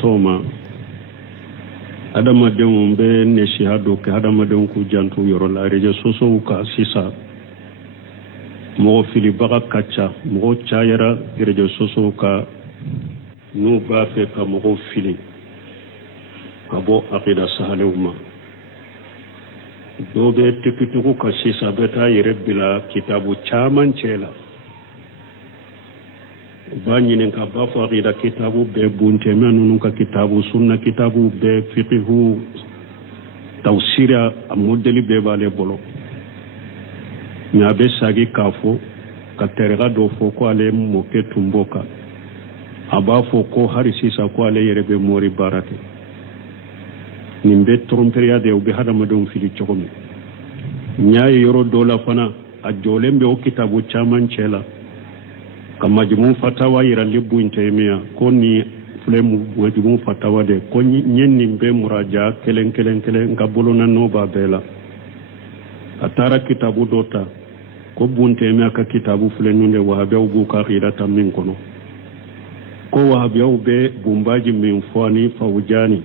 soma adamadenw bɛ nesiya dɔ kɛ adamadenw k'u janto yɔrɔ la réseaux sociaux ka sisan mɔgɔ filibaga ka ca mɔgɔ cayara réseaux sociaux ka n'u b'a fɛ ka mɔgɔw fili ka bɔ akida sahalew ma dɔw bɛ tikitigiw ka sisan bɛ taa yɛrɛ bila kitabu caman cɛ la b'a ɲininka b'a fɔ akida kitabu bɛɛ buntɛmɛ ninnu ka kitabu sunna kitabu bɛɛ fiqhu tawsira a modèle bɛɛ b'ale bolo mais a bɛ sagi k'a fɔ ka tɛrɛga dɔ fɔ ko ale mɔkɛ tun b'o kan a b'a fɔ ko hali sisan ko ale yɛrɛ bɛ mori baara kɛ nin bɛ tromperia de u bɛ hadamadenw fili cogo min n y'a ye yɔrɔ dɔw la fana a jɔlen bɛ o kitabu caman cɛ la ka majmu fatawa yirali Ibn Taymiya ko ni filɛ majmu fatawa de ko ɲɛ nin bɛ muraja kelen kelen kelen nka bolona n'o b'a bɛɛ la a taara kitabu dɔ ta ko Ibn Taymiya ka kitabu filɛ nun de wahabiyaw b'u ka akida ta min kɔnɔ ko wahabiyaw bɛ bumbaji min fɔ ani Fawjani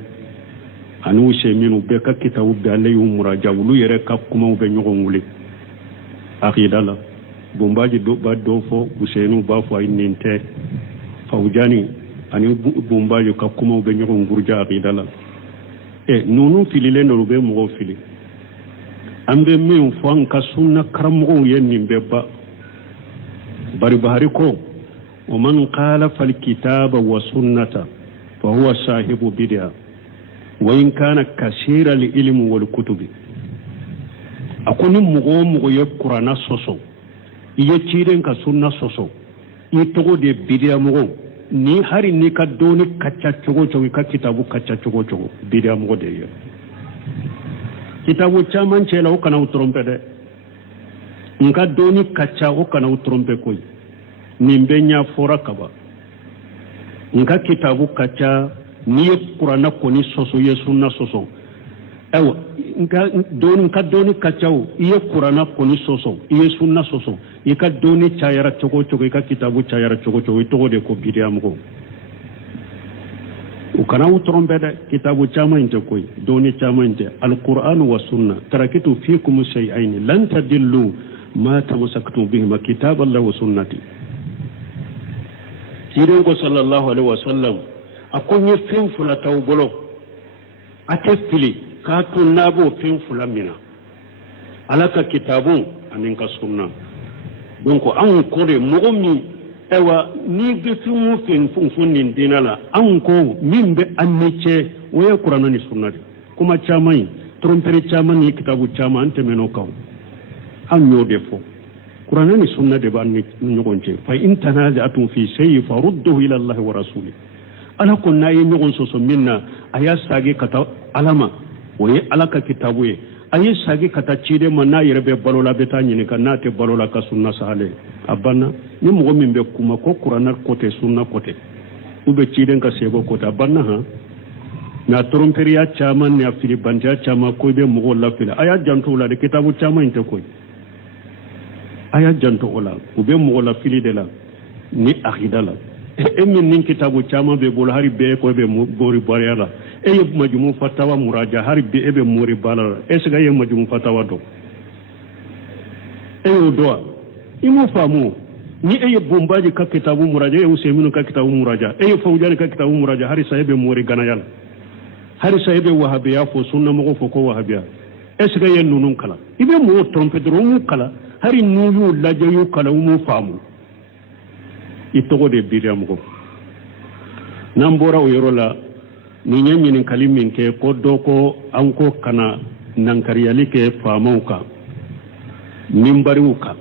ani Useymin bɛɛ ka kitabu bɛɛ ale y'u muraja olu yɛrɛ ka kumaw bɛ ɲɔgɔn wuli akida la Bumbaji ba dɔ fɔ Useynu b'a fɔ ayi nin tɛ Fawjani ani Bumbaji ka kumaw bɛ ɲɔgɔn guruja akida la ninnu fililen do u bɛ mɔgɔw fili an bɛ min fɔ an ka sunna karamɔgɔw ye nin bɛɛ ba bari Bahari ko ومن خالف الكتاب والسنة فهو صاحب بدعة وإن كان كثير العلم والكتب أكون مغو يقرأنا سوسو يتيرن كسنة سوسو يتغو دي بدعة مغو ni hari ni ka doni kacha chogo chogo ka kitabu kacha chogo chogo bidia mo de yo kitabu chaman chela o kana utrompe de nka doni kacha o kana utrompe koy nimbenya fora kaba nka kitabu kacha ni qur'ana ko ni soso yesunna soso ewa nka doni kacha o ye qur'ana ko ni soso yesunna soso ika doni chayara chogo chogo ika kitabu chayara chogo chogo itogo de ko bidia mo ukana utrombe de kitabu chama inte koy doni chama inte alquran wa sunna tarakitu fikum shay'ain lan tadillu ma tamassaktum bihima kitaballahi wa sunnati Sirengo sallallahu alaihi wasallam akonye fin fula taw bolo ate fili ka tun nabo fin fula mina alaka kitabu anin ka sunna donc an ko de mogomi ewa ni be fimu fin funnin dinala an ko min be annice waye qur'ana ni sunna kuma chamai trompere chama ni kitabu chama ante meno kaw an yo defo Qur'an ni sunna de ban ni nyogonje fa in tanaza'tum fi shay'in farudduhu ila Allah wa rasuli ala kunna yi nyogon soso minna aya sage kata alama waye alaka kitabu ye ayi sage kata cide manna yerbe balola beta nyini kana te balola ka sunna sahale abana ni mo min be kuma ko Qur'an kote sunna kote ube cide ka sebo kote abana ha na tromperiya chama ni afili banja chama ko be mo la fila aya janto la de kitabu chama inte koy aya janto ola ube mo la fili de la ni akida la min nin kitabu chama be bol hari be ko be bori bariala e majmu fatawa muraja hari be be mori bala es ga majmu fatawa do e do imo famu ni e bombaji ka kitabu muraja e Useymin ka kitabu muraja e Fawjani ka kitabu muraja hari sahibe mori ganayal hari sahibe wahabiya fo sunna mo fo ko wahabiya es ga nunun kala ibe mo trompe do mu kala hari nuyu lajayu kala mu famu itogo de biriam ko nambora o yorola ni nyami ni kalimin ke ko doko anko kana nankariyali ke famauka mimbariuka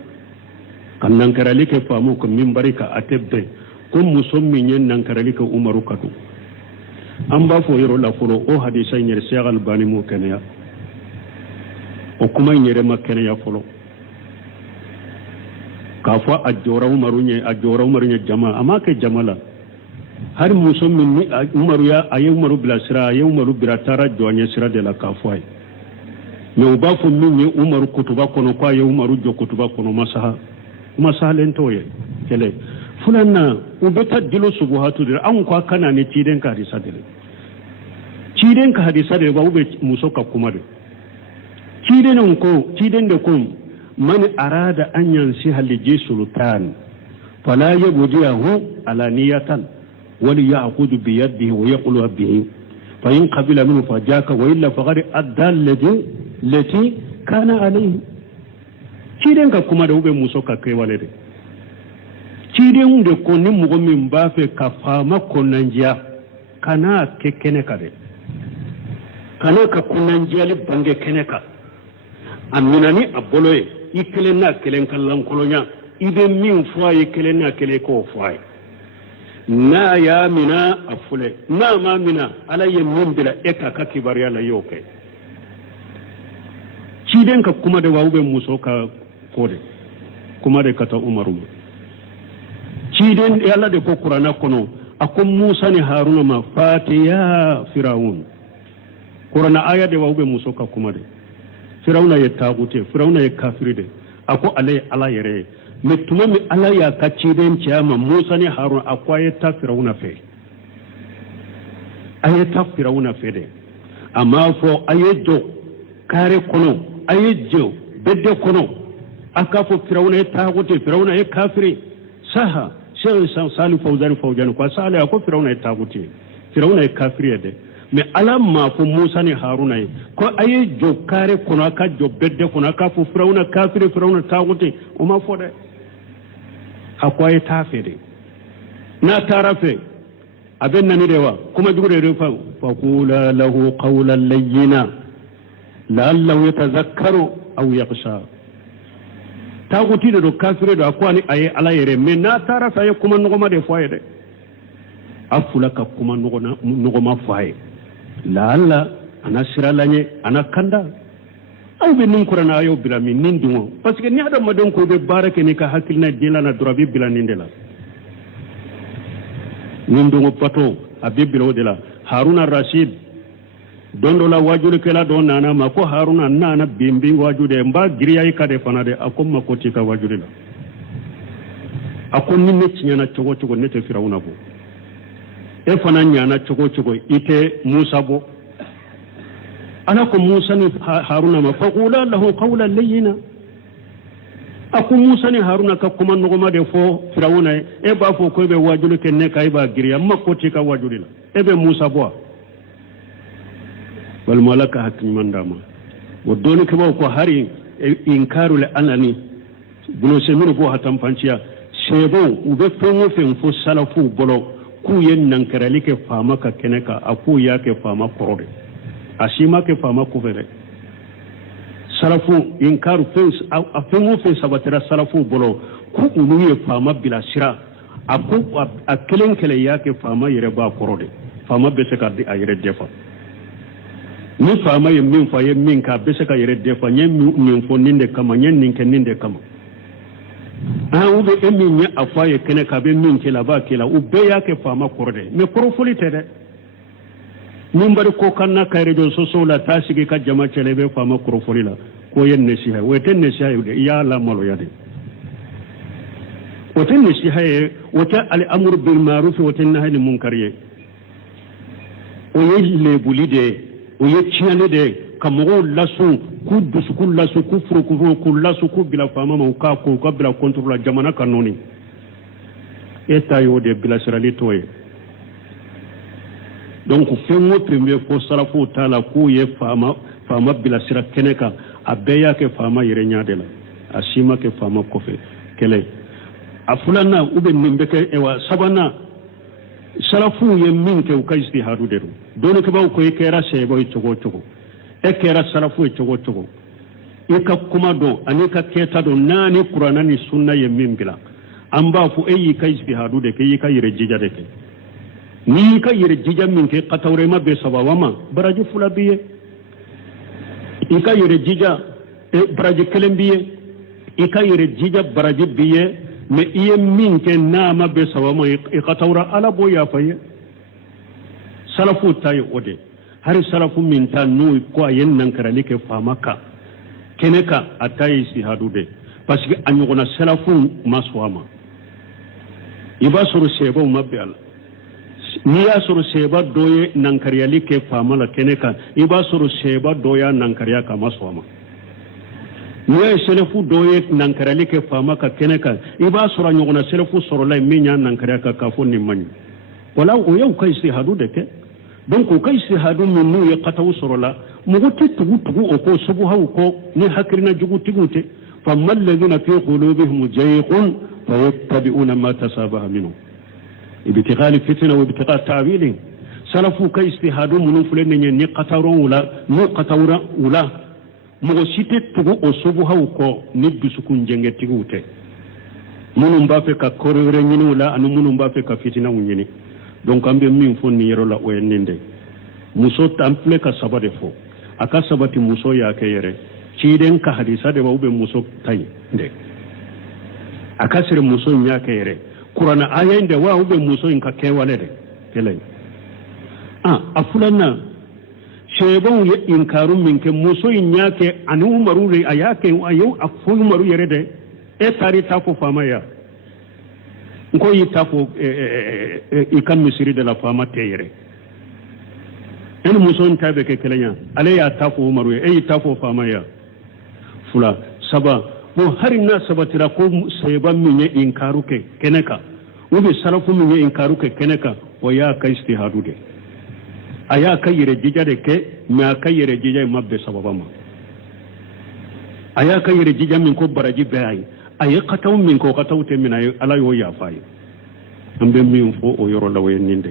kan nankariyali ke famauka mimbarika atebbe ko musommi nyen nankariyali ke umaru katu amba fo yorola furo o hadisa nyer Sheikh Albani mo kenya o kuma nyere makene ya folo kafa ajora umaru nye jama amma ke jamala har musommin ni umaru ya ayi umaru bila sira ayi umaru bila tara joanye sira de la kafa me ubafu minni umaru kutuba kono kwa ayi umaru jo kutuba kono masaha lentoye kele fulanna ubeta dilo subuhatu dir an kwa kana ne ciden ka hadisa dir ciden ka hadisa dir ba ube muso ka kuma dir ciden da kun man arada an yansi halije sultan fala yabdiyahu alaniyatan wal ya'khudhu bi yadihi wa yaqulu bihi fa in qabila minhu fajaka wa illa faqad adda lati kana alayhi ciden ka kuma da ube muso ka kai walede ciden da ko ni mugo min ba fe ka fama konanjiya kana ke kene ka de kana ka konanjiya li bange kene ka aminani aboloye ikelen na kelen kallan kolonya ibe min foye kelen na kele ko foye na ya mina afule na ma mina alaye min bila eka ka kibariya la yoke ciden ka kuma da wawube muso ka kode kuma da kata umaru ciden yalla de ko qur'ana kono akon musa ni haruna ma fatiya firaun qur'ana aya de wawube muso ka kuma de firauna ya tagute firauna ya kafiri de ako alai ala yare me tuma mi ala ya ka ciden ciyama musa ni haruna akwaye ta firauna fe ayata firauna fe de amma fo ayejo kare kono ayejo bedde kono aka fo firauna ya tagute firauna ya kafiri saha sai sali fawzan ko sali ako firauna ya tagute firauna ya kafiri de mais ala ma fo musa ni haruna yi ko aye jo kare kono aka jo bedde kono aka fo firauna kafiri firauna tagute o ma fo de akwaye tafede na tarafe abin nan dewa kuma jure rufa fa qula lahu qawlan layyina la'allahu yatazakkaru aw yakhsha taguti do kafire do akwani aye ala yere men na tarafe aye kuma ngoma de foye de afula ka kuma ngoma foye la'alla ana siralanye ana kanda aw be nin kurana ayo bilami nin dungo parce que ni adam madon ko be barake ni ka hakilna dilana durabi bilani ndela nin dungo pato abi bilo dela haruna rashid dondo la wajule kala don nana ma ko haruna nana bimbi wajude mba giriya ikade fanade akom makoti ka wajude la akon ni metnya na chogo nete firawuna bo e fananya na chogo ite musa bo ana ko musa ni haruna ma faqula lahu qawlan layyina aku musa ni haruna ka kuma nogoma de fo firawuna e ba fo ko be wajulu ken ne kay ba giriya makoti ka wajulu la e be musa bo wal malaka hakim mandama wodoni ke ba ko hari inkaru la anani bulo semino bo hatam pancia sebo ube fengo fo salafu bolo ku yen nan karalike fama ka keneka aku yake fama korode ashima ke fama kuvere salafu inkaru fens afengo fens sabatera salafu bolo ku unuye fama bila sira aku akelenkele yake fama yere ba korode fama bese ka di ayere defa ni fama ye min fa ye min ka bese ka yere defa nyen min fo ninde kama nyen ninke ninde kama ube emi nya afaye kene ka be min kila ba kila ube yake fama korode me korofuli tede min bari ko kanna kayre jo so la tasigi ka jama celebe fama korofuli la ko yen ne siha weten ne siha ya la malo yade weten ne siha wata al amru bil ma'ruf wa tanha anil munkar ye o ye le bulide o ye chiane de kamogo lasu ku dusuku lasu ku furu ku lasu ku bila fama ma ka ko ka bila contrôle jamana kanoni eta yo de bila sirali toye donc fengo premier ko salafu tala ku ye fama bila sira keneka abeya ke fama yere nyaade la ashima ke fama kofe kele afulana ube nimbeke ewa sabana salafu ye minke u kaysti hadu deru dole ke ba ko yekera sebo chogo ekera salafu chogo ika kuma do anika keta do nani qur'ana ni sunna ye mimbila amba fu eyi kaysti hadu de ke yika yere jija de ke ni ka yere jija minke qatawre ma be sabawama baraji fula biye ika yere jija baraji kelembiye ika yere jija baraji biye me iye minke nama be sabawama iqatawra ala boya faye salafu tayi ode hari salafu min ta nu ko ayen nan karali ke famaka keneka atayi si hadude parce que anyogona salafu maswama iba soro seba mabbe ala ni ya soro seba doye nankariya like famala keneka iba soro seba doya nankariya kama swama ni ya selefu doye nankariya like fama ka keneka iba soro nyogona selefu soro la minya nankariya ka kafo ni manyu wala o yau kai istihadu de ke donc ko kai istihadu min nu ya qataw soro la muguti tugu o ko subu haw ko ni hakrina jugu tigute famma alladhina fi qulubihim jayqun fayattabi'una ma tasabaha minhu ibtigha al-fitna wa ibtigha ta'wil salafu kai istihadu mun fulen ni qataron wala no qatawra wala mugo site tugu o subu haw ko ni bisukun jenge tigute munum ba fe ka korore nyini wala anu munum ba fe ka fitina nyini donc ambe min fon ni yero la o eninde muso tample ka sabade fo aka sabati muso ya ke yere ciden ka hadisa de ube muso tay de aka sire muso nya ke yere qur'ana ayen de wa ube muso in ka ke wale de kelay afulana shebon ya inkarum min ke muso in nya ke anu umaru re ayake ayo afu umaru yere de e tari ta ko famaya ko yi tafo ikan misiri de la fama teyere en muson tabe ke kelanya ale ya tafo umaru e yi tafo fama ya fula saba ko harina sabatira ko seba minye inkaru ke keneka ubi salafu minye inkaru ke keneka o ya ka istihadu de aya ka yire jijade ke ma ka yire jijay mabbe sababama aya ka yire jijam min ko baraji bay ay qataw min ko qataw te min ay ala yo ya fay ambe min fo o yoro lawe ninde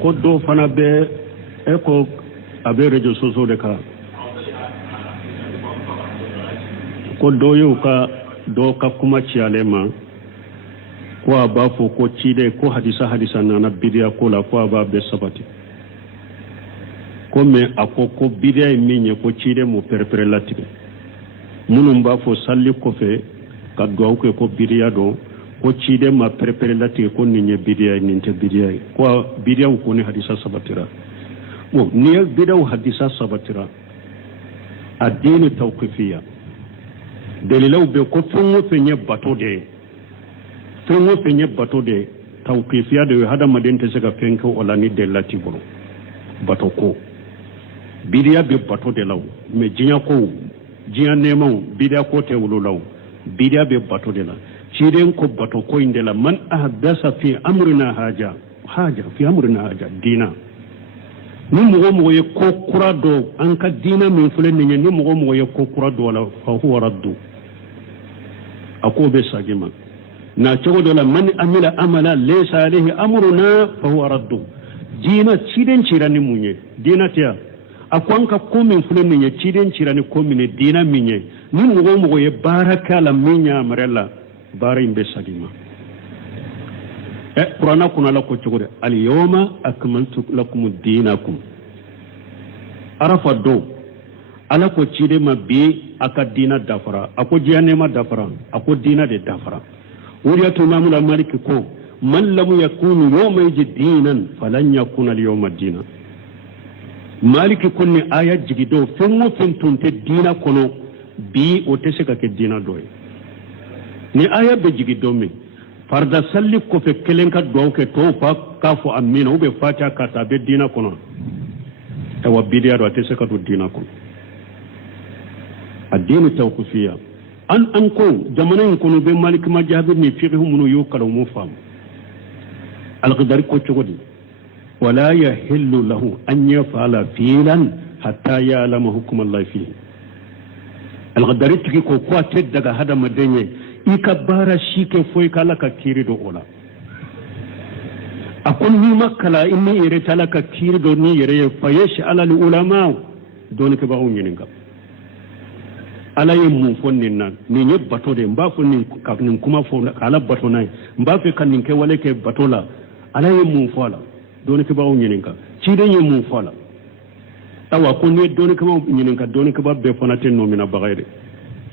ko do fana be eko abe rejo soso de ka ko do yo ka do ka kuma cialema ko aba fo ko cide ko hadisa nana bidia ko la ko aba be sabati ko me akoko bidia minye ko cide mo perpere latike munum ba fo salli ko fe ka do ko bidia do ko cide ma perpere latike ko ninye bidia ninte bidia ko bidia ko ni hadisa sabatira bo ni bidia hadisa sabatira adini tawqifiyya dalilau be ko funwo fenye bato de tawqifiyya de hada madente sega fenko olani de latibro bato ko bidia be bato de law me jinya ko jinya nemo bidia ko te wulu law bidia be bato de la ciden ko bato ko indela man ahdasa fi amrina haja fi amrina haja dina ni mo ye ko kurado an ka dina min fulen ni mo ye ko kurado la fa huwa raddu ako be sagima na cogo dola man amila amala laysa alayhi amruna fa huwa raddu dina ciden cirani munye dina tiya akwanka ko min fulen ni ciden cirani ko min dina minye ni mo ye baraka la minya marella bara imbe sagima qur'ana kuna la ko cogo de al yawma akmaltu lakum dinakum arafa do ala ko cide ma bi aka dina dafara ako jiyane ma dafara ako dina de dafara wuriyatu mamula maliki ko man lam yakunu yawma dinan falan yakuna al yawma dina maliki kunni aya jigido fengo fentunte dina kono bi o teseka ke dina doy ni aya be jigido mi farda salli ko fe kelenka do ke to fa kafo amina ube fata ka tabe dina kono e wa bidiya do teseka do dina kono الدين التوقيفية أنكو جمعنا يكونوا بين مالك ما جابرني فيهم منو يوكل ومفهم القدر كوتشودي ولا يحل له أن يفعل فيلا حتى يعلم حكم الله فيه القدر تكي كوكوا تدقى هذا مدني ikabara shike foi kala ka kiri do ola akon ni makala inni yere tala ka kiri do ni yere fayesh ala ulama don ke ba unyininga ala ye mun fonnin nan ni nye bato de mba fonnin ka nin kuma fo ala bato nay mba fe kan nin ke wale ke bato la ala ye mun fola don ke ba unyininga ci de ye mun fola awa ko ne don ke ba unyininga don ke ba be fonate no mina bagayre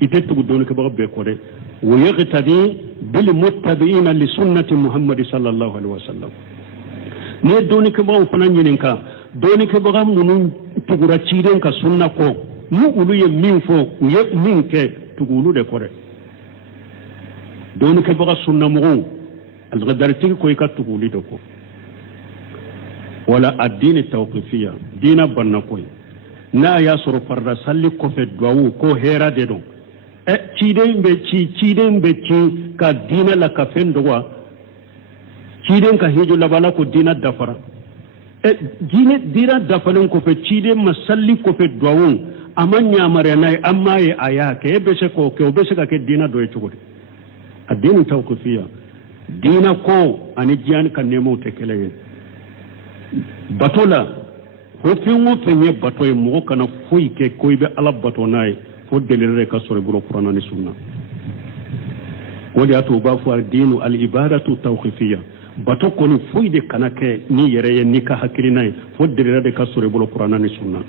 ite tugu don ke ba be ko de wa yaqtadi bil muttabi'ina li sunnati muhammad sallallahu alaihi wasallam ne don ke ba fona unyininga don ke ba munun tugura ci den ka sunna ko mu ulu ye min fo ye min ke tugulu de kore don ke ba sunna mo al gadarti ko ka tuguli do ko wala ad-din tawqifiyya dina banna koy na ya soro farda salli ko fe duwawu ko hera de don ci den be ci ka dina la ka fendo wa ci den ka hijo la bala ko dina dafara dina dafalen ko fe ci den masalli ko fe duwawu amanya mare nay amma ye aya ke be se ko ke be se ka ke dina do e chugode ad-din tawqifiyya dina ko ani jian kan nemo te kele batola ho fiŋo feŋ ye bato ye mogo kana foyi ke ko i be ala bato n'a ye fo delile ka sɔrɔ i bolo kurana ni sunna o de y'a to u b'a fɔ dinu al ibadatu tawqifiya bato kɔni foyi de kana kɛ ni yɛrɛ ye n'i ka hakilina ye fo delile de ka sɔrɔ i bolo kurana ni sunna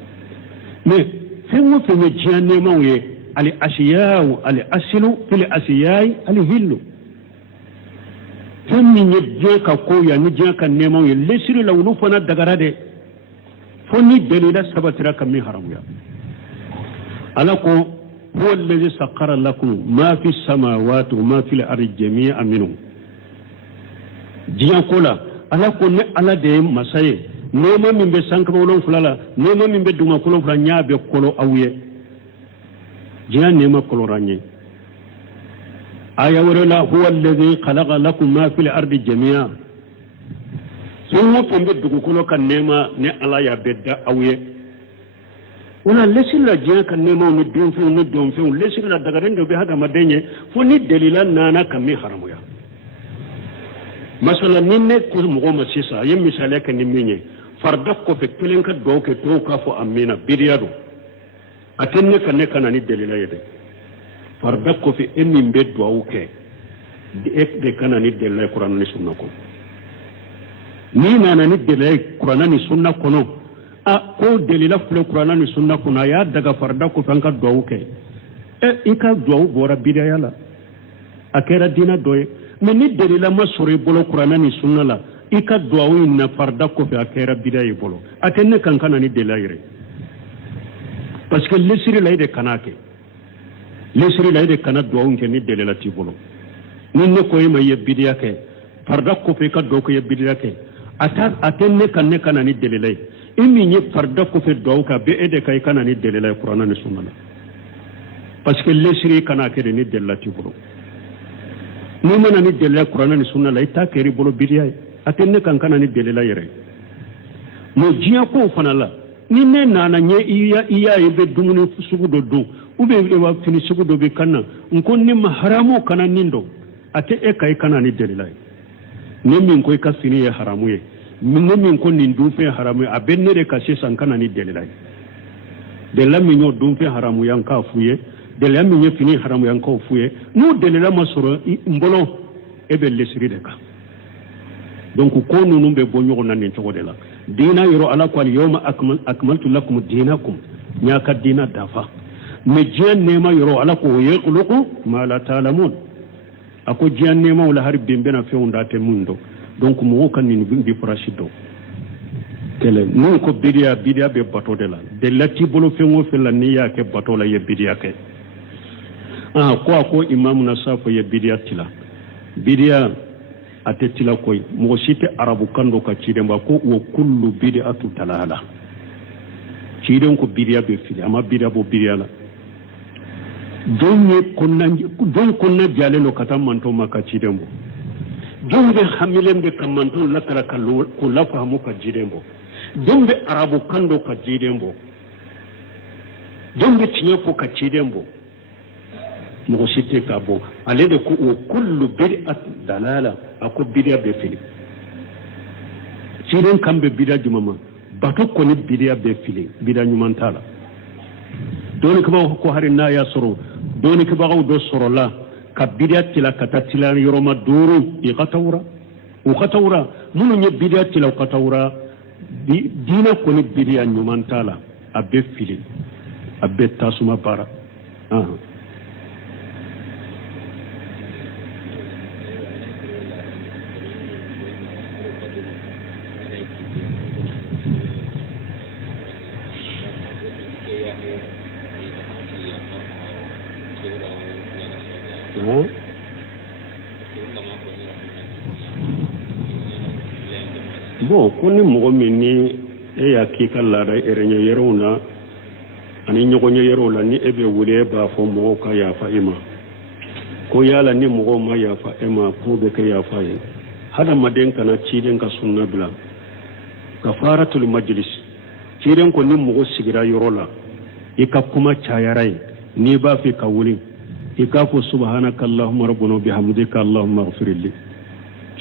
mais fɛn o fɛn ye diɲɛ nɛɛmaw ye al asiyaw al asilu fil asiyai al hillu fɛn min ye diɲɛ ka kow ya ni diɲɛ ka nɛɛmaw ye lesiri la olu fana dagara de fo ni delila sabatira ka min haramuya ala ko huwa alladhi sakhara lakum ma fi samawati wa ma fi al-ardi jami'an minhu diɲɛ ko la ala ko ne ala de ye masa ye nɛɛma min bɛ sankaba wolonfila la nɛɛma min bɛ duguma wolonfila n y'a bɛ kɔlɔ aw ye diɲɛ nɛɛma kɔlɔra n ye aya wɛrɛ la huwa alladhi khalaqa lakum ma fi al-ardi jami'an fɛn o fɛn bɛ dugukolo ka nɛɛma ne ala y'a bɛɛ da aw ye wala lesiri la diɲɛ ka nɛɛmaw ni donfɛnw ni dɔnfɛnw lesiri la dagaren dɔ bɛ hadamaden ye fo ni delila nana ka min haramuya masala ni ne ko mɔgɔ ma sisan a ye misaliya kɛ ni min ye farida kɔfɛ kelen ka duwawu kɛ tɔw k'a fɔ amina biriya don a tɛ ne ka ne ka na ni delila ye dɛ farida kɔfɛ e min bɛ duwawu kɛ e de ka na ni delila ye kuranɛ ni sunna kɔnɔ n'i nana ni delila ye kuranɛ ni sunna kɔnɔ a ko delila filɛ kuranɛ ni sunna kɔnɔ a y'a daga farida kɔfɛ an ka duwawu kɛ i ka duwawu bɔra bidaya la a kɛra diinɛ dɔ ye mais ni delila ma sɔrɔ i bolo kuranɛ ni sunna la i ka duwawu in na farida kɔfɛ a kɛra bidaya i bolo a tɛ ne kan ka na ni delila yɛrɛ parce que lesiri la i de kana kɛ lesiri la i de kana duwawu kɛ ni delila t'i bolo ni ne ko e ma i ye bidaya kɛ farida kɔfɛ i ka duwawu kɛ i ye bidaya kɛ a tɛ ne ka na ni delila ye i min ye farida kɔfɛ duwawu kɛ a bɛ e de ka i ka na ni delila ye kuranɛ ni sunna la parce que lesiri i kana kɛ de ni delila t'i bolo n'i mana ni delila kuranɛ ni sunna la i t'a kɛra i bolo bidaya ye a tɛ ne kan ka na ni delila yɛrɛ mais diɲɛ kow fana la ni ne nana ɲɛ i y'a ye i bɛ dumuni sugu dɔ dun ou bien fini sugu dɔ bɛ kan na n ko ne ma haramu kana nin dɔn a tɛ e ka i ka na ni delila ye ne min ko i ka fini ye haramu ye ne min ko nin dunfɛn ye haramu ye a bɛ ne de ka sisan ka na ni delila ye delila min y'o dunfɛn haramu ye n k'a f'u ye delila min ye fini haramu ye n k'o f'u ye n'o delila ma sɔrɔ n bolo e bɛ lesiri de kan donc ko ninnu bɛ bɔ ɲɔgɔn na nin cogo de la diina yɔrɔ ala ko al-yawma akmaltu lakum dinakum n y'a ka diina dafa mais diɲɛ nɛɛma yɔrɔ ala ko yakhluqu ma la ta'lamun a ko diɲɛ nɛɛmaw la hari bin bɛna fɛnw da tɛ mun dɔn donc mɔgɔw ka nin différence dɔn kɛlɛ n'u ko bidiya bɛ bato de la delila t'i bolo fɛn o fɛn la n'i y'a kɛ bato la i ye bidiya kɛ ko a ko imamu na safo ye bidiya tila bidiya a tɛ tila koyi mɔgɔ si tɛ arabukan dɔ ka ciden ba ko wa kullu bid'atu dalala ciden ko bidiya bɛ fili a ma bidiya bɔ bidiya la don kɔnɔna jalen don ka taa mantonw ma ka ciden bɔ don bɛ hamilen bɛ ka mantonw lakala k'o lafaamu ka ciden bɔ don bɛ arabukan dɔ ka ciden bɔ don bɛ tiɲɛ fɔ ka ciden bɔ mo sitte ka bo ale de ko kullu bid'at dalala ako bid'a be fili ciiden kambe bid'a jumama bato ko ni bid'a be fili bid'a nyuman tala doni ko ko hari na ya soro doni ko bawo do soro la ka bid'a tila kata tila yoroma duru i qatawra o qatawra munu nye bid'a tila qatawra dina ko ni bid'a nyuman tala abe fili abe tasuma para bon ko ni mogo min ni e ya k'i ka laada ereɲɛ yɛrɛw na ani ɲɔgɔnɲɛ yɛrɛw la ni e bɛ wele b'a fɔ mɔgɔw ka yafa i ma ko yala ni mɔgɔw ma yafa e ma ko bɛ kɛ yafa ye hadamaden kana ciden ka sunna bila kafaratul majlis ciden ko ni mɔgɔ sigira yɔrɔ la i ka kuma cayara ye n'i b'a fɛ ka wuli i k'a fɔ subhanaka allahumma rabbana bihamdika allahumma ighfirli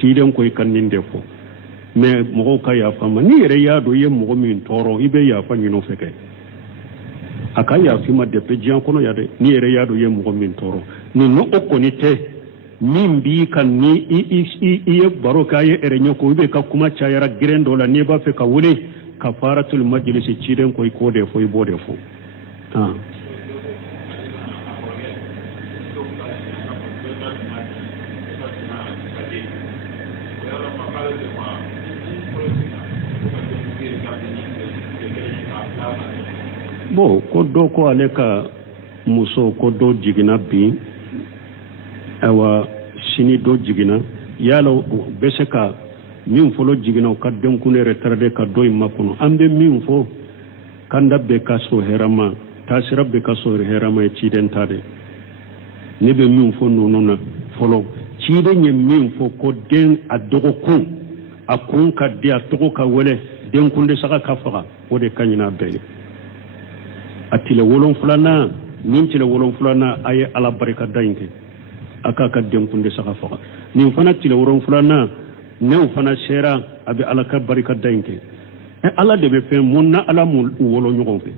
ciden ko i ka nin de fɔ mais mɔgɔw ka yafa ma ni yɛrɛ y'a dɔn i ye mɔgɔ min tɔɔrɔ i bɛ yafa ɲini fɛ kɛ a ka yafi ma depuis diɲɛ kɔnɔ ya dɛ ni yɛrɛ y'a dɔn i ye mɔgɔ min tɔɔrɔ nin o kɔni tɛ min b'i kan ni i ye baro kɛ a ye ɛrɛɲɛ ko i ka kuma cayara gɛrɛn dɔ la n'i b'a fɛ ka wele kafaratul majlis ciden ko i k'o de fɔ i b'o de fɔ bon ko dɔ ko ale ka muso ko dɔ jiginna bi awa sini dɔ jiginna yala u bɛ se ka min fɔlɔ jiginna u ka denkunde retraite ka dɔ in makɔnɔ an bɛ min fɔ kanda bɛ ka so hɛrɛ ma taasira bɛ ka so hɛrɛ ma ye ciden ta de ne bɛ min fɔ ninnu na fɔlɔ ciden ye min fɔ ko den a dɔgɔkun a kun ka di a tɔgɔ ka wele denkunde saga ka faga o de ka ɲin'a bɛɛ ye a tile 7 nin tile 7 a ye ala barika da in kɛ a k'a ka denkunde saga faga nin fana tile 7 n'o fana sera a bɛ ala ka barika da in kɛ ala de bɛ fɛn mun na ala m'u wolo ɲɔgɔn fɛ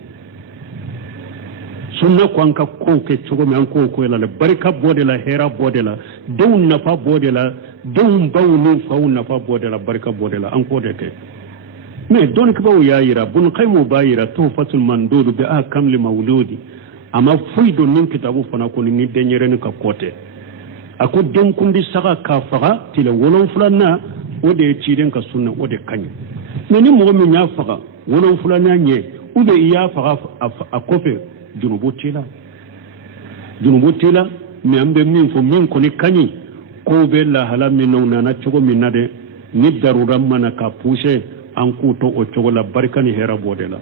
sunna ko an ka kow kɛ cogo min an k'o ko la barika bɔ de la hɛra bɔ de la denw nafa bɔ de la denw baw ni faw nafa bɔ de la barika bɔ de la an k'o de kɛ mais don kibaw y'a yira bun qaymu b'a yira tuhfatul mandud bi ahkam li mawludi ama foyi don nin kitabu fana ko ni denyɛrɛni ka kote ako den kundi saga ka faga tile 7 na o de ciden ka sunna o de kaɲi mais ni mɔgɔ min y'a faga 7 na ɲɛ ou bien i y'a faga a kɔfɛ junubu tila mais an bɛ min fɔ min kɔni kaɲi ko bɛ lahala min nana cogo min na dɛ ni darura mana ka pousser an k'u to o cogo la barika ni hɛrɛ b'o de la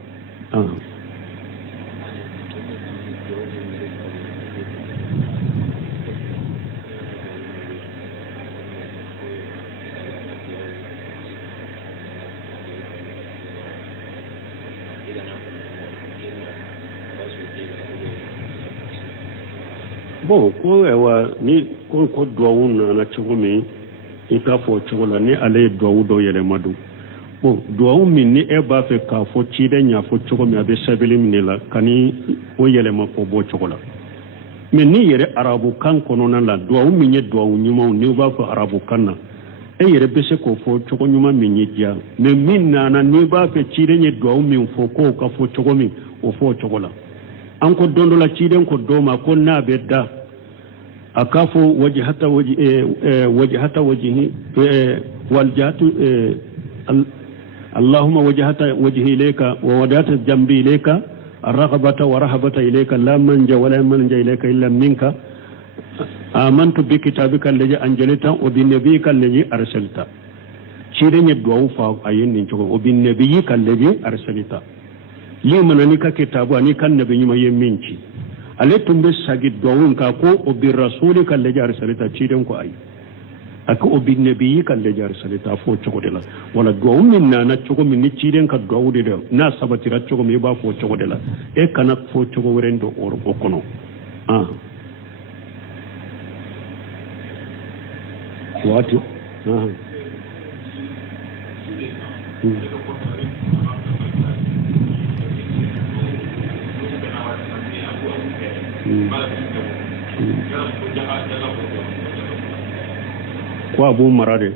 bon ko ni ko duwawu nana cogo min i k'a fɔ cogo la ni ale ye duwawu dɔ yɛlɛma don bon duwawu min ni e b'a fɛ k'a fɔ ciden y'a fɔ cogo min a bɛ sɛbɛnni min de la kani o yɛlɛma fɔ bɔ cogo la mais ni yɛrɛ arabukan kɔnɔna la duwawu min ye duwawu ɲumanw n'i b'a fɔ arabukan na e yɛrɛ bɛ se k'o fɔ cogo ɲuman min ye diya mais min nana n'i b'a fɛ ciden ye duwawu min fɔ k'o ka fɔ cogo min o fɔ o cogo la an ko don dɔ la ciden ko dɔ ma ko n'a bɛ da a k'a fɔ wajhata wajhi waljahatu اللهم وجهت وجهي إليك وودعت جنبي إليك الرغبة ورهبة إليك لا منجا ولا منجا إليك إلا منك آمنت بكتابك الذي أنزلته وبنبيك الذي أرسلته شيرين يدعو فاو أين نجوا وبنبيك الذي أرسلته لمن أنك كتاب أنك النبي ما يمينشي ألتم بسجد دعون كاكو وبرسولك الذي أرسلته شيرين كو أي ako obinnabi kan le jar salita fo cogo de la wala do min na cogo min ni ciden ka do de na sabatira cogo mi ba fo cogo de la e kana fo cogo werendo or o kono waati ko abu mara de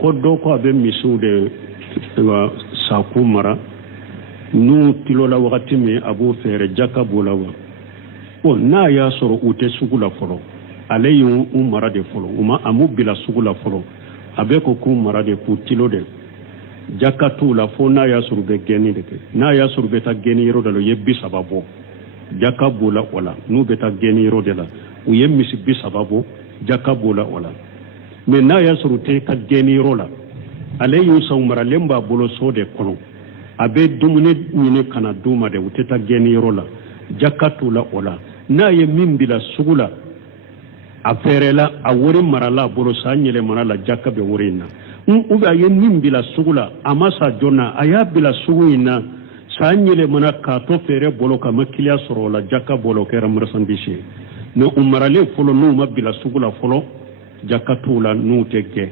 ko dɔ ko a bɛ misiw de saku mara n'u tilola wagati min a b'o fɛɛrɛ jaka b'o la wa n'a y'a sɔrɔ u tɛ sugu la fɔlɔ ale y'u mara de fɔlɔ a m'u bila sugu la fɔlɔ a bɛ ko k'u mara de k'u tilo de jaka t'u la fo n'a y'a sɔrɔ u bɛ gɛnni de kɛ n'a y'a sɔrɔ u bɛ taa gɛnni yɔrɔ de la u ye 30 bɔ jaka b'o la o la n'u bɛ taa gɛnni yɔrɔ de la u ye misi 30 bɔ jaka b'o la o la mais n'a y'a sɔrɔ u tɛ taa gɛnni yɔrɔ la ale y'u san maralen b'a bolo so de kɔnɔ a bɛ dumuni ɲini ka na d'u ma de u tɛ taa gɛnni yɔrɔ la jaka t'u la o la n'a ye min bila sugu la a fɛɛrɛla a wari marala a bolo san yɛlɛmana la jaka bɛ wari in na ou bien a ye min bila sugu la a ma sa joona a y'a bila sugu in na san yɛlɛmana k'a to feere bolo ka ma kiliya sɔrɔ o la jaka bolo o kɛra marchandise ye mais u maralen fɔlɔ n'u ma bila sugu la fɔlɔ jaka t'u la n'u tɛ gɛ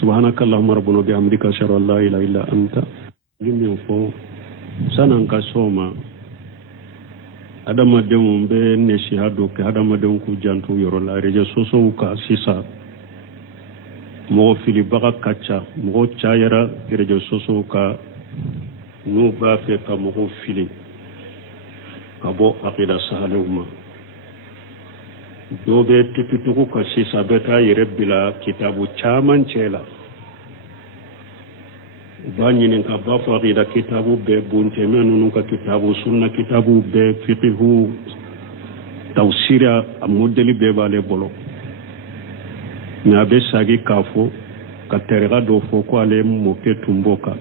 subhanaka allahumma rabbana bihamdika ashhadu an la ilaha illa anta min fɔ sanan ka soma adamadenw bɛ nasiha dɔ kɛ adamadenw k'u janto yɔrɔ la réseaux sociaux ka sisan mɔgɔ filibaga ka ca mɔgɔ cayara réseaux sociaux ka n'u b'a fɛ ka mɔgɔ fili ka bɔ aqida sahalew ma dɔw bɛ tututugu ka sisan bɛ taa yɛrɛ bila kitabu caman cɛ la u b'a ɲininka b'a fɔ aqida kitabu bɛɛ bontɛmɛ ninnu ka kitabu sunna kitabu bɛɛ fiqihu tawsira a modèle bɛɛ b'ale bolo mais a bɛ sagi k'a fɔ ka tɛrɛga dɔ fɔ ko ale mɔkɛ tun b'o kan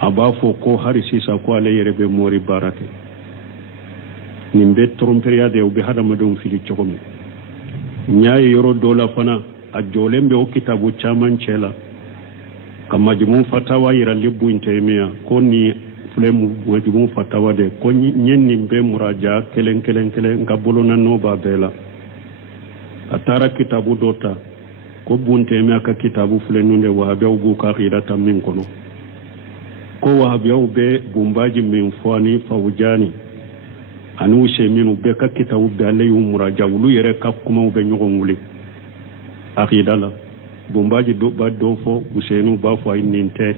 a b'a fɔ ko hali sisan ko ale yɛrɛ bɛ mɔri baara kɛ nin bɛ tromperia de u bɛ hadamadenw fili cogo min n y'a ye yɔrɔ dɔw la fana a jɔlen bɛ o kitabu caman cɛ la ka majmu fatawa yira libu intemiya ko ni filɛ majmu fatawa de ko n ye nin bɛɛ muraja kelen kelen kelen n ka bolona n'o b'a bɛɛ la a taara kitabu dɔ ta ko buntemiya ka kitabu filɛ nun de wahabiyaw b'u ka aqida ta min kɔnɔ ko wahabiyaw bɛ bumbaji min fɔ ani fawujani ani useminu bɛɛ ka kitabu bɛɛ ale y'u muraja olu yɛrɛ ka kumaw bɛ ɲɔgɔn wuli aqida la bumbaji b'a dɔ fɔ usenu b'a fɔ ayi nin tɛ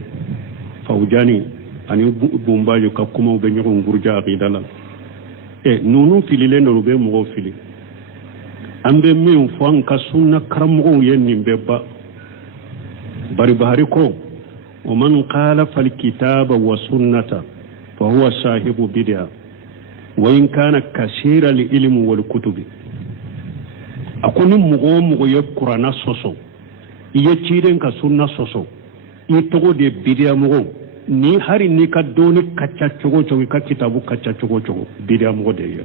fawujani ani bumbaji ka kumaw bɛ ɲɔgɔn guruja aqida la ninnu fililen don u bɛ mɔgɔw fili an bɛ min fɔ an ka sunna karamɔgɔw ye nin bɛɛ ba bari bahari ko ومن خالف الكتاب والسنة فهو صاحب بدعة وإن كان كثير العلم والكتب أكون مغو يقرأنا سوسو يتيرن كسنة سوسو يتغو دي بدعة مغو ni hari ni ka doni kacha chogo chogo ka kitabu kacha chogo chogo bidia mo de yo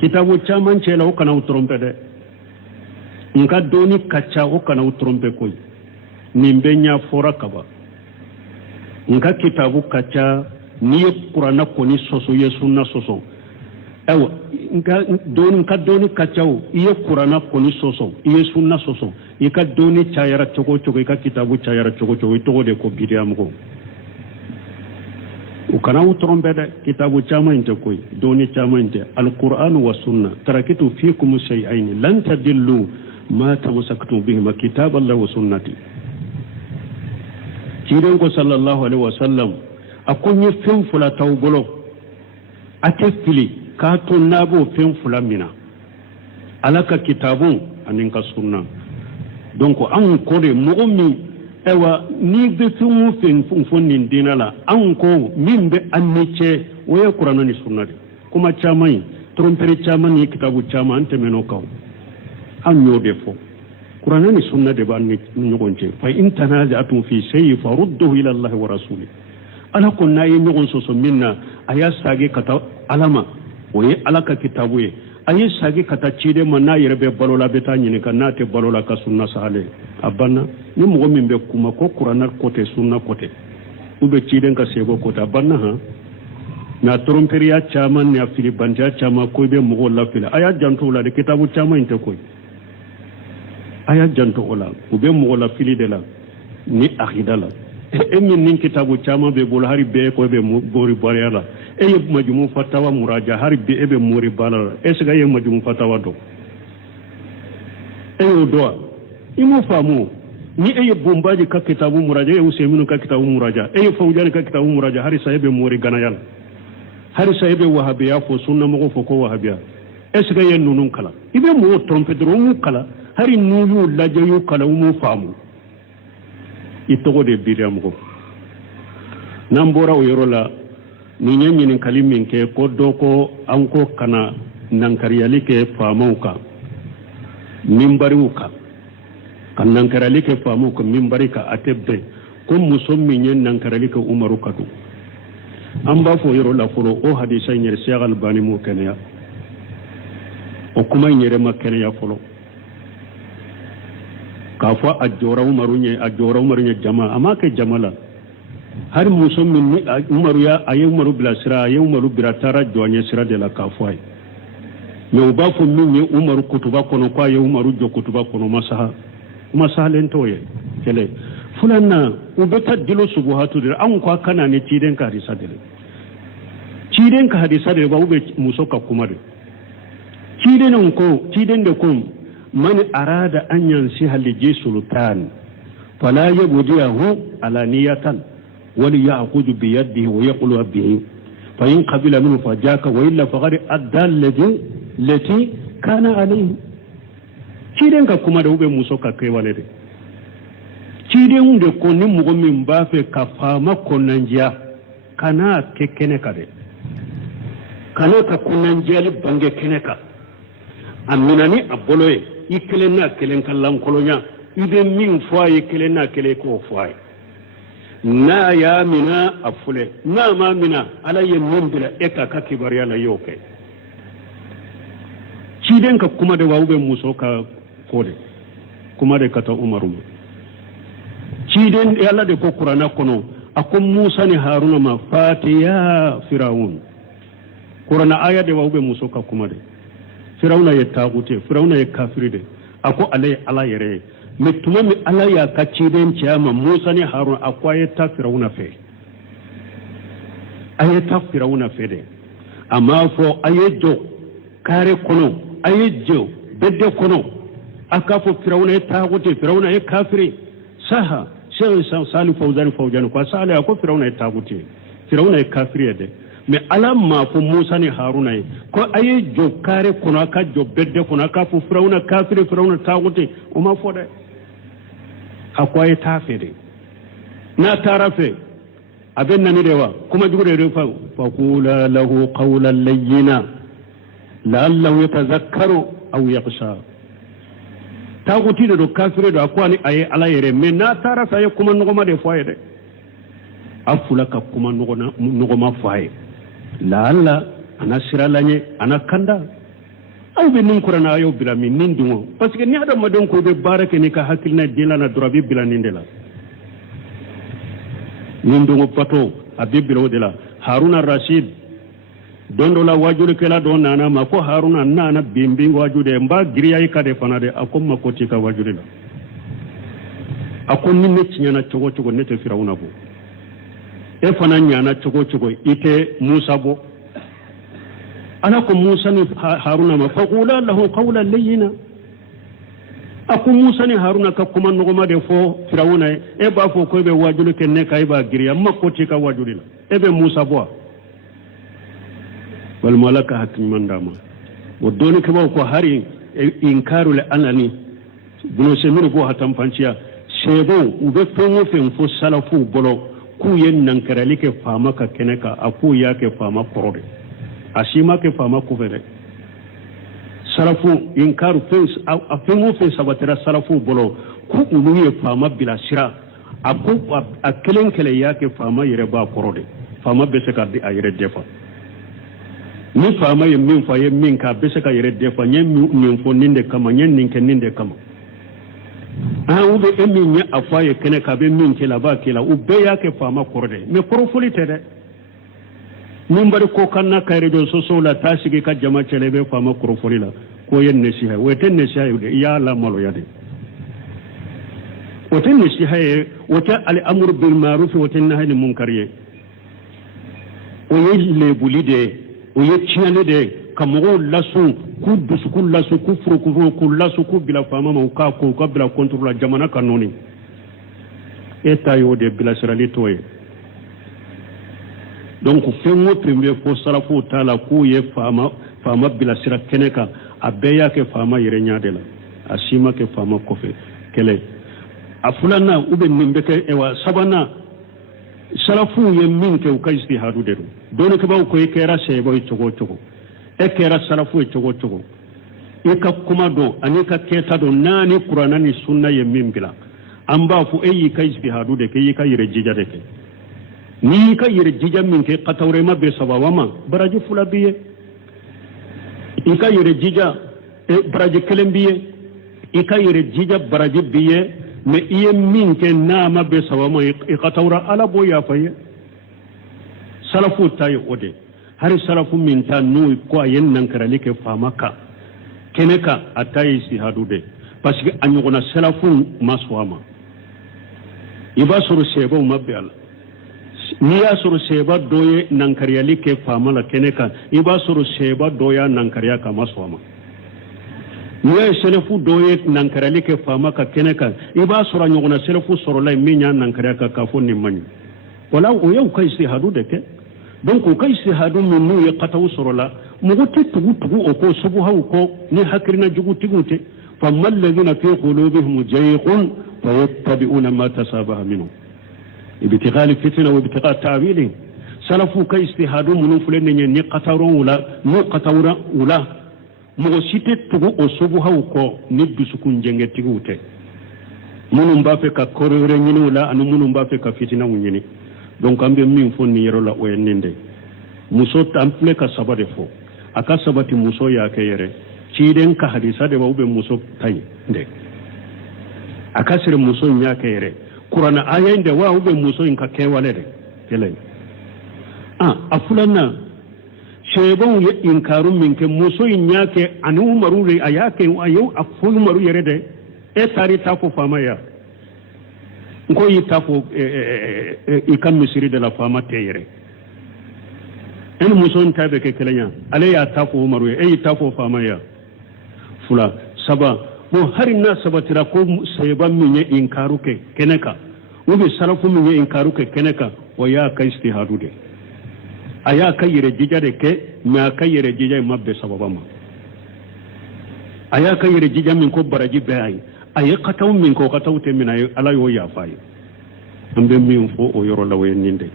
kitabu chaman chela o kana utrompe de nka doni kacha o kana utrompe koy nimbenya fora kaba nka kitabu kacha ni qur'ana ko ni soso ye sunna soso ewa nka doni kacha o ye qur'ana ko ni soso ye sunna soso i ka doni chayara chogo chogo i ka kitabu chayara chogo chogo to de ko bidia mo o kana utrompe de kitabu chama inte koy doni chama inte alquran wa sunna tarakitu fikum shay'ain lan tadillu ma tamassaktum bihima kitab Allah wa sunnati kiran ko sallallahu alaihi wasallam akonye fen fula tawbolo ate fili ka to nabo fen fula mina alaka kitabun anin ka sunna donc an ko de mo mi ewa ni be fen fen fonnin dinala an ko min be annice waye qur'ana ni sunna kuma chamai trompere chaman ni kitabu chama ante meno kaw an yo defo qur'ana ni sunna de ban ni nyogonje fa in tanaza'tum fi shay'in farudduhu ila Allah wa rasuli ala kunna yi nyogon so minna aya sage kata alama waye alaka kitabu ye ayi sage kata cide manna yerbe balola beta nyini kanate balola ka sunna sale abanna ni mo min be kuma ko qur'ana kote sunna kote ube ciden ka sego kota banna ha na tromperia chaman ne afili banja chama ko be mo la fila aya janto la de kitabu chama inte koy aya janto ola ube mo la fili de la ni akhidala min nin kitabu chama be bol hari be ko be mo bori bariala e yeb majmu fatawa muraja hari be ebe mori balala e siga ye majmu fatawa do e o do imo famu ni eye bombaji ka kitabu muraja e useminu ka kitabu muraja e fawjani ka kitabu muraja hari sahibe mori ganayal hari sahibe wahabiya fo sunna mo fo ko wahabiya esga yen nunun kala ibe mo trompe dro mu kala hari nuyu lajayu kala mu famu itogo de biriam ko nambora o yorola ni nyenyin kalimin ke ko do ko anko kana nankariyali ke famauka mimbariuka kan nankarali ke famu ko mimbari ka atebbe ko musommi nyen nankarali ke umaru kadu amba fo yoro la foro o hadisa nyer Cheikh Albani mo kenya o kuma nyere makene ya folo ka fa ajora umaru nye jama ama ke jamala har musommi ni umaru ya ayi umaru bila sira ayi umaru bila tara joanye sira de la kafai me ba fo minni umaru kutuba kono kwa ayi umaru jo kutuba kono masalen toye kele fulanna ubeta dilo subuhatu dir an kwa kana ne ciden ka hadisa dire ba ube musoka kuma de ciden da kun man arada an yansi halije sultan fala yabdiyahu alaniyatan wal ya'khudhu bi yadihi wa yaqulu bihi fa in qabila minhu fajaka wa illa faqad adda lati kana alayhi ciden ka kuma da ube musoka kai wane de ciden da ko ni mugo min ba fe ka fama konanjiya kana kekene kade kana ka konanjiya bange keneka aminani aboloye ikelena kelen kallan kolonya ide min foye kelena kele ko foye na ya mina afule na ma mina alaye min bila eka ka kibariya na yoke ciden ka kuma da wawube musoka kode kuma da kata umaru ciden yalla de ko qur'ana kono akon musa ni haruna ma fatiya firaun qur'ana aya de wawbe muso ka kuma de firauna ya tagute firauna ya kafiri de ako alai ala yare mituma mi ala ya ka ciden ciyama musa ni haruna akwaye ta firauna fe ayata firauna fe de amma fo ayejo kare kono ayejo bedde kono akafo firauna ya tagute firauna ya kafiri saha sai sali fauzani kwa sala ko firauna ya tagute firauna ya kafiri de me alamma fu musa ni haruna ko aye jo kare kuna ka jo bedde kuna ka fu firauna kafiri firauna tagute o ma fode akwaye tafede na tarafe abin nan dewa kuma jure refa fa qula lahu qawlan layyina la'allahu yatazakkaru aw yakhsha taguti da kafire da akwani aye ala yere me na tara sai kuma nugoma de foye de afula ka kuma nugoma foye la alla ana siralanye ana kanda aw be nin qur'ana ayo bila min nin dungo parce que ni adam madon ko be barake ni ka hakilna dilana durabi bila nindela nin dungo pato abibiro de la haruna rashid dondo la wajulu kala don nana ma ko haruna nana bimbi wajude mba griya kade fanade akom makoti ka wajude la akon ni net nyana chogo nete firawuna bo e fana nyana chogo ite musa bo ana ko musa ni haruna ma faqula lahu qawlan layyina aku musa ni haruna ka kuma nogoma de fo firawuna e ba fo ko be wajulu kenne kay ba griya makoti ka wajude la e be musa bo wal malaka hakim mandama ودوني كما كو هاري إنكار لأنني بنو سمير بو هتم فانشيا سيبو وبفهمو فين فو سلفو بلو كو يننكر لك فاما كنكا أكو ياك فاما كرودي أشيما كفاما كفره سلفو إنكار فين أفهمو فين سبترا سلفو بلو كو أولوية فاما بلا شراء أكو أكلن كلي ياك فاما يربا كرودي فاما بسكا دي أيرد دفا ni fama ye min fa ye min ka be se ka yere defa nye min fo ninde kama nye ninke ninde kama ube eminya afaye kene ka be min ke la ba ke la ube ya ke fama korde me korofoli tede min bari ko kanna kayre do so la tasigi ka jama cele be fama korofoli la ko yen nesiha weten nesiha ya la malo yade weten nesiha wata al amru bil ma'ruf wa tanhi anil munkar ye o ye le bulide o ye tiane de kamogo lasu ku dusuku lasu ku furu ku lasu ku bila fama ma ka ko ka bila contrôle jamana kanoni eta yo de bila sirali toye donc fengo premier fo salafu tala ku ye fama bila sira keneka abeya ke fama yere nyaade la asima ke fama kofe kele afulana ube nimbeke ewa sabana salafu ye minke u kaysti hadu deru doni ke baw ko yekera sebo chogo ekera salafu e chogo ika kuma do anika keta do nani qur'ana ni sunna ye mimbila amba fu eyi kaysti hadu de ke yika yere jija de ke ni ka yere jija minke qatawre mabbe sabawama baraji fula biye ika yere jija baraji kelembiye ika yere jija baraji biye me iye minke nama be sabawama qatawra ala boya faye salafu tayi ode hari salafu min ta nu ko ayen nankara like famaka keneka atayi si hadude parce que anyogona salafu maswama iba suru sebo mabbe ala ni ya suru seba doye nankariya like famala keneka iba suru seba doya nankariya ka maswama ni ya salafu doye nankariya like famaka keneka iba suru anyogona salafu suru la minya nankariya ka kafo ni manyu wala o yau kai si hadude ke donc o kai si hadu mun ye qataw sorola mugo tugu o ko subu haw ko ni hakrina jugu tigute famal ladina fi qulubihim jayqun fayattabi'una ma tasabaha minhu ibtighal fitna wa ibtigha ta'wili salafu kai si hadu mun fulen ni qatawron wala mugo site tugu o subu haw ko ni bisukun jenge tigute munum ba fe ka korore nyini wala anu munum ba fe ka fitina nyini donc ambe min fonni yero la o yende muso tample ka sabade fo aka sabati muso ya ke yere ciden ka hadisa de bawbe muso tay de aka sire muso nya ke yere qur'ana ayende wa ube muso in ka ke walede kele afulana shebon ye inkarum min ke muso in nya ke anu marure ayake ayu afulu maru yere de e tari ta ko famaya ngo yitafo ikam misiri de la fama teyere en muson tabe ke kelenya ale ya tafo maru e yitafo fama ya fula saba bo harina sabatira ko sayban minye inkaru ke keneka ubi salafu minye inkaru ke keneka wa ya ka istihadu de aya ka yire jija de ke ma ka yire jija mabbe sababama aya ka yire jija min ko baraji bayi aye qataw min ko qataw te min ay ala yo ya fay ambe min fo o yoro la wayen ninde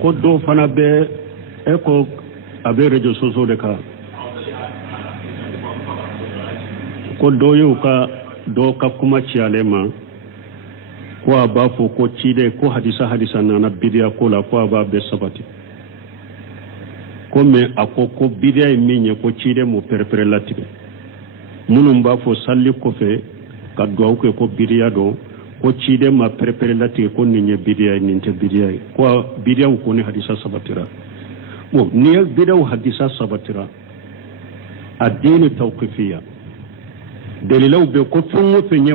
ko do fana be eko abe radio soso de ka ko do yo ka do ka kuma cialema ko aba fo ko cide ko hadisa nana bidia ko la ko aba be sabati ko me akoko bidia minye ko cide mo perpere latike munum ba fo salli ko fe ka do ko bidia do ko cide ma perpere latike ko ninye bidia ninte bidia ko bidia ko ne hadisa sabatira mo ni bidia hadisa sabatira ad-din tawqifiyya dalilau be ko funwo fenye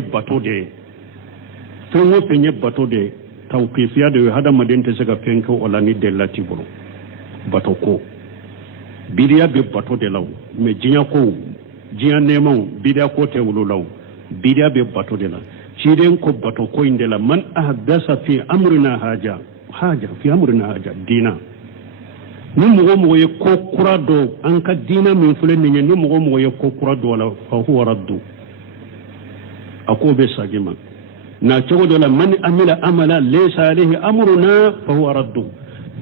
bato de tawqifiya de hada madente sega penko wala ni delati bulu bato ko bidiya be bato de law me jinya ko jiya neman bidiya ko te wululaw bidiya be bato de la ciden ko bato ko inde la man ahdasa fi amrina haja fi amrina haja dina ni mogo ye ko kura do an ka dina min fulen ni ni mogo ye ko kura do la fa huwa raddu ako be sagima na cogo do la man amila amala laysa alayhi amruna fa huwa raddu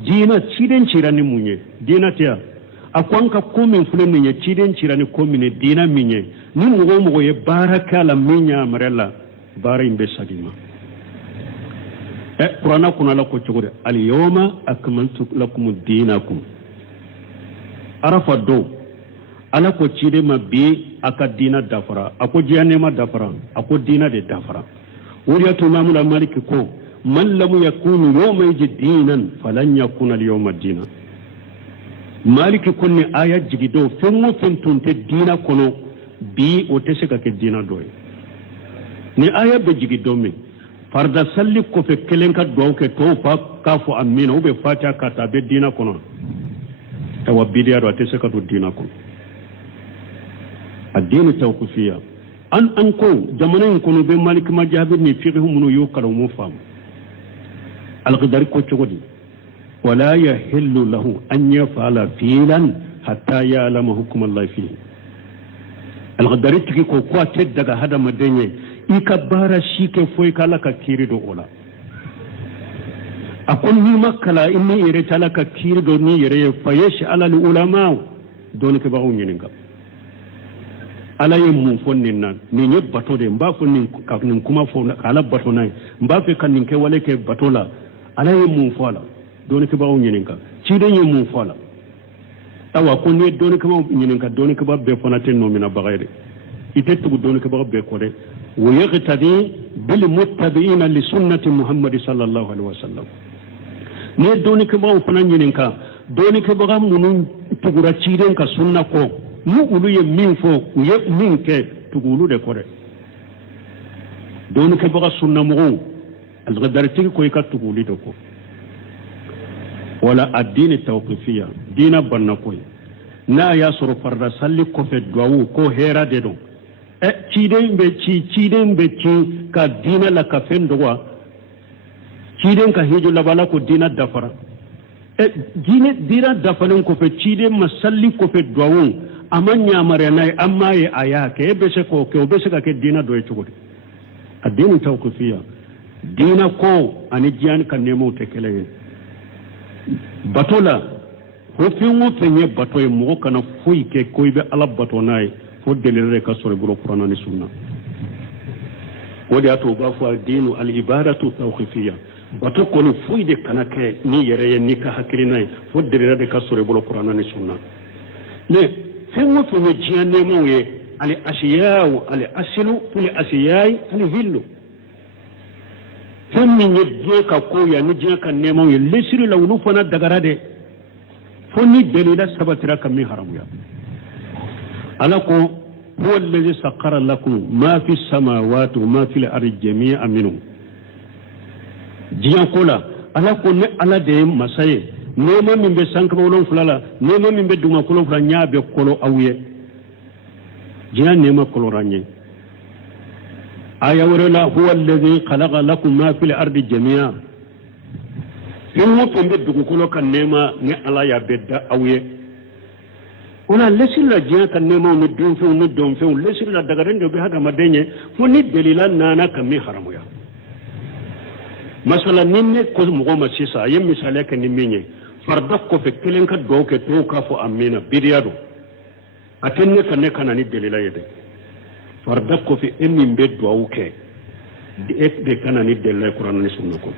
dina ciden cirani munye dina tiya akwanka ko min fulen ni ciden cirani ko min dina minye ni mogo ye baraka la minya marella bara imbe sagima qur'ana kuna la ko cogo de al yawma akmaltu lakum dinakum arafa do ala ko cide ma bi aka dina dafara ako jiyane ma dafara ako dina de dafara wuriya to mamu la maliki ko man lam yakunu yawma dinan falan yakuna al yawma dina maliki kunni aya jigido fengo fentunte dina kono bi o teseka ke dina do ni aya be jigido mi farda salli ko fe kelenka do ke to fa kafu amina ube fata kata be dina kono tawa bidiya do teseka do dina kono addini tawqifiya an ko jamanan kono be malik majabir ni fiqhu munu yukaro mu fam al-qadar ko cogodi wala yahillu lahu an yafala filan hatta ya'lama hukm Allah fi al-qadar tiki ko ko te daga hada madenye ika bara shike foi kala ka kiri do ola akon ni makala inni ire talaka kiri do ni ire fayesh ala ulama don ke ba unyininga ala ye mun fonnin nan ni nye bato de mba fonnin ka nin kuma fo ala bato nay mba fe kan nin ke wale ke bato la ala ye mun fola don ke ba unyininga ci de ye mun fola tawa ko ne don ke ba unyininga don ke ba be fonate no mina bagayde ite tugu don ke ba be ko de ويقتدي بالمتبعين لسنة محمد صلى الله عليه وسلم ne doni ke bawo fana nyinin ka doni ke baga munun tugura ciren ka sunna ko mu ulu ye min fo ye min ke tugulu de kore doni ke baga sunna mu al-ghadarti ko ka tuguli do ko wala ad-din tawqifiyya dina banna ko na ya suru farda salli ko fe duawu ko hera de do ciden be ci ka dina la ka fendowa ciden ka hejo labala ko dina dafara dina dafalen ko fe ciden masalli ko fe duawu amanya marena amma ye aya ke be se ko ke be se ka ke dina do e chugudi adini tawqifiya dina ko ani jian kan nemo te kele batola ho fiwo fenye batoy mo kana fuy ke koybe ala batonay fo delere ka sore buro qur'ana ni sunna wodi ato ba fo dinu al ibadatu tawqifiyya bato ko ni fuy de kana ke ni yere ni ka hakrinay fo delere ka sore buro qur'ana ni sunna ne fengo fo ne jiane mo ye al ashiya al aslu fil asiyai al hillu femmi ni je ka ko ya ni je kan nemo ye lesiri la wulu fona dagarade fo ni delila sabatira kam mi haramu ya alako huwa alladhi saqqara lakum ma fi samawati wa ma fi al-ardi jami'an minhu jiyan kola alako ne ala de masaye nema min be sanka bolon fulala nema min be duma kolon fula nyaabe kolo awye jiyan nema kolo ranye aya wala huwa alladhi khalaqa lakum ma fi al-ardi jami'an yomo to be dugu kolo kan nema ne ala ya bedda awye wala lesir la jiya kan nema no dum fe lesir la daga rendo be hada madenye fo ni delila nana kam mi haramu ya masala ninne ko mo goma sisa yem misale kan nimenye farda ko fe kelen ka do ke to ka fo amina bidiyado atenne kan ne kana ni delila yede farda ko fe emmi be do awke di ek de kana ni delila qur'an ni sunna ko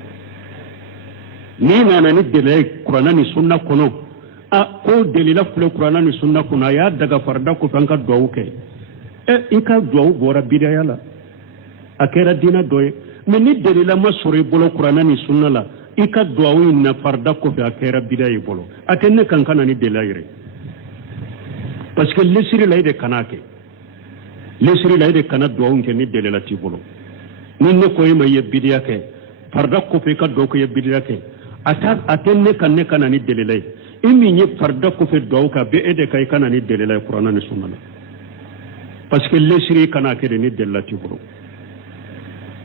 ni nana ni delila qur'an ni sunna ko no ko delila fule qur'ana ni sunna kuna ya daga farda ko fanka duwa ke ika duwa bora bidaya la akera dina doye mais ni delila masore bolo qur'ana ni sunna la ika duwa na farda ko be akera bidaya bolo atenne kankana ni delayre parce que lesiri la ide kanake lesiri la ide kana duwa ke ni delila ti bolo ni ne ko yema ye bidaya ke farda ko fe ka do ko ye bidaya ke atenne kanne kana ni delilay imi ni farda ko fe do ka be ede kay kana ni delilay qur'ana ni sunna la parce que lesiri kana kere ni delati bolo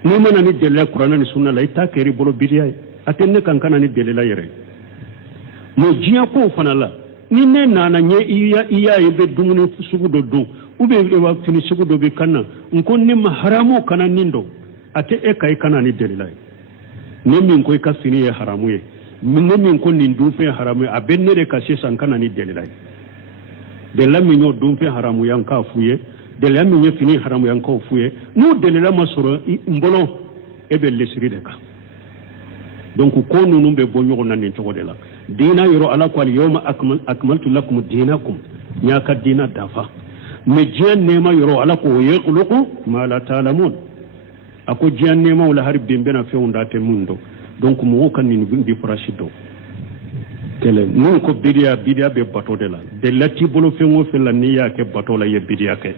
ni mana ni delila qur'ana ni sunna la ita kere bolo bidiya atenne kan kana ni delila yere no jiya ko fana la ni ne nana nye iya be dumuni sugu do do ube wa fini sugu do be kana nkon ni haramu kana nindo ate e kai kana ni delila ne min ko ka fini ya haramu ye ne min ko ni ndufe haramu abenne de ka sesan kana ni delila de la mi nyo dumfe haramu yan ka fuye de la mi nyo fini haramu yan ka fuye no delila masoro mbolo e be lesiri de ka donc ko nunu be bo nyogo nan ni to de la dina yoro ala ko al yawma akmaltu lakum dinakum nya ka dina dafa me jiyan nema yoro ala ko yakhluqu ma la ta'lamun ako jiyan nema wala harib dembe na fewnda te mundo donc mo kan ni bi frashido tele non ko bidia be bato de la de lati bolo fengo fe la niya ke bato la ye bidia ke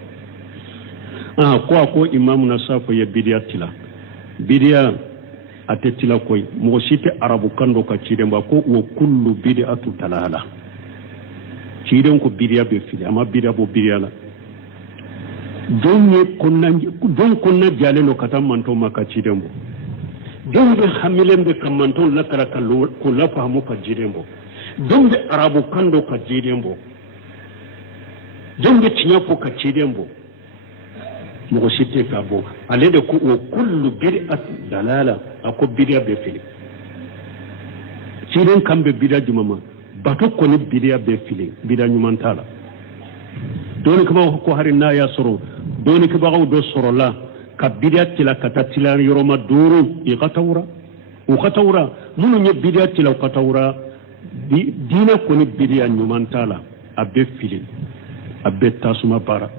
ko imamu na safo ye bidia tila bidia atetila koy mo site arabu kando ka cidemba ko wo kullu bid'atu dalala ciden ko bidia be fili ama bidia bo bidia la don konna jale no kata manto maka cidembo don be hamilembe kamanto la kala ko la fahamu ka cidembo don be arabu kando ka cidembo don be tinyafo ka cidembo mo site ka bo ale de ko wo kullu bid'atu dalala ako bidia be fili ciden kambe bidia jumama bato ko ni bidia be fili bidia nyumantala doni ko ko hari na ya soro doni ko bawo do soro la ka bidia tila kata tila yoroma duru i qatawra o qatawra munu nye bidia tila qatawra dina ko ni bidia nyumantala abbe fili abbe tasuma bara